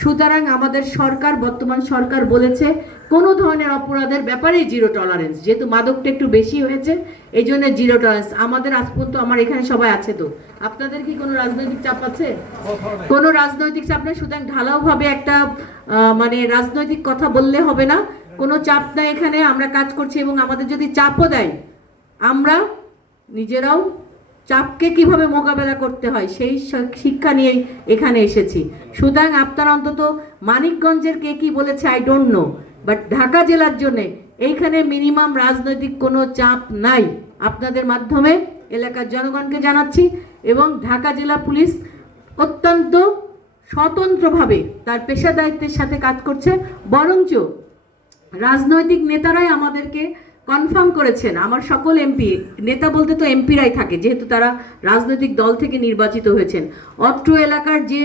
সুতরাং আমাদের সরকার, বর্তমান সরকার বলেছে কোনো ধরনের অপরাধের ব্যাপারেই জিরো টলারেন্স। যেহেতু মাদকটা একটু বেশি হয়েছে, এই জন্য জিরো টলারেন্স। আমাদের আজ পর্যন্ত, আমার এখানে সবাই আছে, তো আপনাদের কি কোনো রাজনৈতিক চাপ আছে? কোনো রাজনৈতিক চাপ নেই। সুতরাং ঢালাওভাবে একটা মানে রাজনৈতিক কথা বললে হবে না। কোনো চাপ নাই, এখানে আমরা কাজ করছি। এবং আমাদের যদি চাপও দেয়, আমরা নিজেরাও চাপকে কিভাবে মোকাবেলা করতে হয় সেই শিক্ষা নিয়েই এখানে এসেছি। সুতরাং আপনারা অন্তত মানিকগঞ্জের কে কি বলেছে I don't know, but Dhaka জেলার জন্য এইখানে মিনিমাম রাজনৈতিক কোনো চাপ নাই। আপনাদের মাধ্যমে এলাকার জনগণকে জানাচ্ছি। এবং ঢাকা জেলা পুলিশ অত্যন্ত স্বতন্ত্রভাবে তার পেশাদারিত্বের সাথে কাজ করছে। বরঞ্চ রাজনৈতিক নেতারাই আমাদেরকে কনফার্ম করেছেন, আমার সকল এমপি, নেতা বলতে তো এমপিরাই থাকে যেহেতু তারা রাজনৈতিক দল থেকে নির্বাচিত হয়েছেন, অত্র এলাকার যে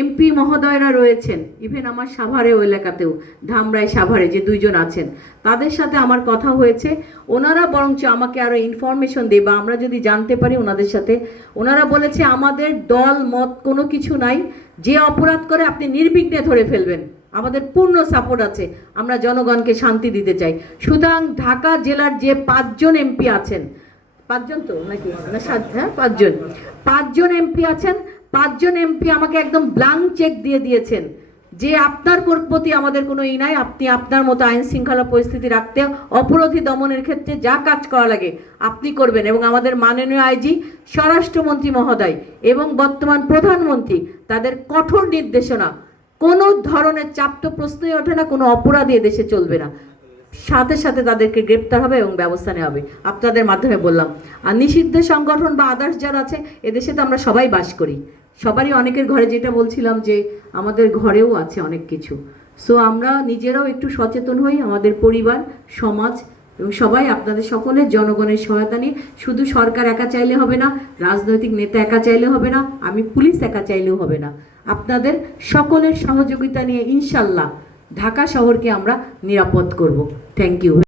এমপি মহোদয়রা রয়েছেন, ইভেন আমার সাভারে ও এলাকাতেও, ধামরাই সাভারে যে দুইজন আছেন, তাদের সাথে আমার কথা হয়েছে। ওনারা বরঞ্চ আমাকে আরও ইনফরমেশন দেয়, বা আমরা যদি জানতে পারি ওনাদের সাথে, ওনারা বলেছে আমাদের দল মত কোনো কিছু নাই, যে অপরাধ করে আপনি নির্বিঘ্নে ধরে ফেলবেন, আমাদের পূর্ণ সাপোর্ট আছে, আমরা জনগণকে শান্তি দিতে চাই। সুতরাং ঢাকা জেলার যে 5 জন এমপি আছেন, 5 জন তো নাকি না 7? হ্যাঁ, 5 জন এমপি আছেন। 5 জন এমপি আমাকে একদম ব্ল্যাঙ্ক চেক দিয়ে দিয়েছেন যে আপনার প্রতি আমাদের কোনো নাই, আপনি আপনার মতো আইন শৃঙ্খলা পরিস্থিতি রাখতে, অপরাধী দমনের ক্ষেত্রে যা কাজ করা লাগে আপনি করবেন। এবং আমাদের মাননীয় আইজি, স্বরাষ্ট্রমন্ত্রী মহোদয় এবং বর্তমান প্রধানমন্ত্রী, তাদের কঠোর নির্দেশনা, কোনো ধরনের চাপ তো প্রশ্নই ওঠে না, কোনো অপরাধী এদেশে চলবে না, সাথে সাথে তাদেরকে গ্রেপ্তার হবে এবং ব্যবস্থা নেওয়া হবে। আপনাদের মাধ্যমে বললাম। আর নিষিদ্ধ সংগঠন বা আদার্স যারা আছে, এদেশে তো আমরা সবাই বাস করি, সবারই অনেকের ঘরে, যেটা বলছিলাম যে আমাদের ঘরেও আছে অনেক কিছু। সো আমরা নিজেরাও একটু সচেতন হই, আমাদের পরিবার, সমাজ এবং সবাই, আপনাদের সকলের জনগণের সহায়তা নিয়ে। শুধু সরকার একা চাইলে হবে না, রাজনৈতিক নেতা একা চাইলে হবে না, আমি পুলিশ একা চাইলেও হবে না। আপনাদের সকলের সহযোগিতা নিয়ে ইনশাল্লাহ ঢাকা শহরকে আমরা নিরাপদ করব। Thank you.